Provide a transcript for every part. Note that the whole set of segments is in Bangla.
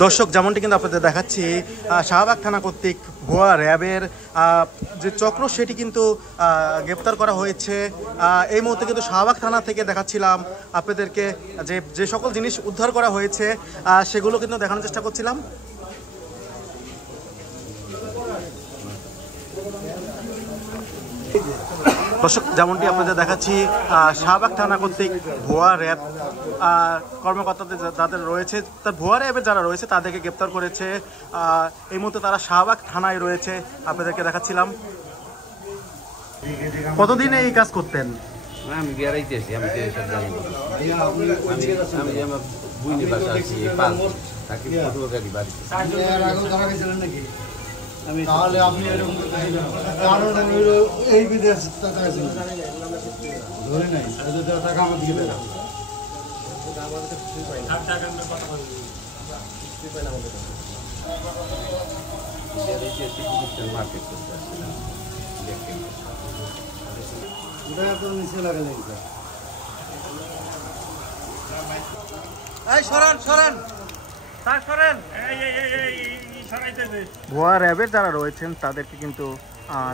দর্শক, যেমনটি কিন্তু আপনাদের দেখাচ্ছি, শাহবাগ থানা কর্তৃক ভুয়া র্যাবের যে চক্র সেটি কিন্তু গ্রেপ্তার করা হয়েছে। এই মুহূর্তে কিন্তু শাহবাগ থানা থেকে দেখাচ্ছিলাম আপনাদেরকে যে যে সকল জিনিস উদ্ধার করা হয়েছে সেগুলো কিন্তু দেখানোর চেষ্টা করছিলাম। দর্শক, যেমনটি আপনাদের দেখাচ্ছি, শাহবাগ থানা কর্তৃক ভুয়া র্যাব কর্মকর্তাদের যাদের রয়েছে, তার ভুয়া র্যাবের যারা রয়েছে তাদেরকে গ্রেপ্তার করেছে। এই মুহূর্তে তারা শাহবাগ থানায় রয়েছে, আপনাদেরকে দেখাচ্ছিলাম। কতদিন এই কাজ করতেন? আমি বেড়াইতেছি, আমি সব জানি আমার বুঝতে পারছি নাকি তাহলে আপনি কারণ এই বিদেশ ধরে নাই টাকা আমার দিকে দেন। মার্কেট করতে নিচে লাগালেন ভুয়া র্যাবের যারা রয়েছেন তাদেরকে কিন্তু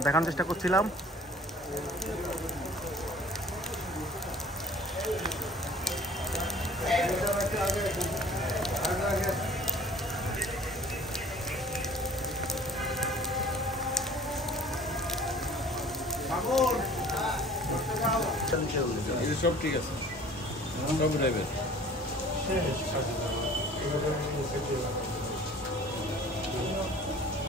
দেখানোর চেষ্টা করছিলাম। সব ঠিক আছে, সব র্যাবের।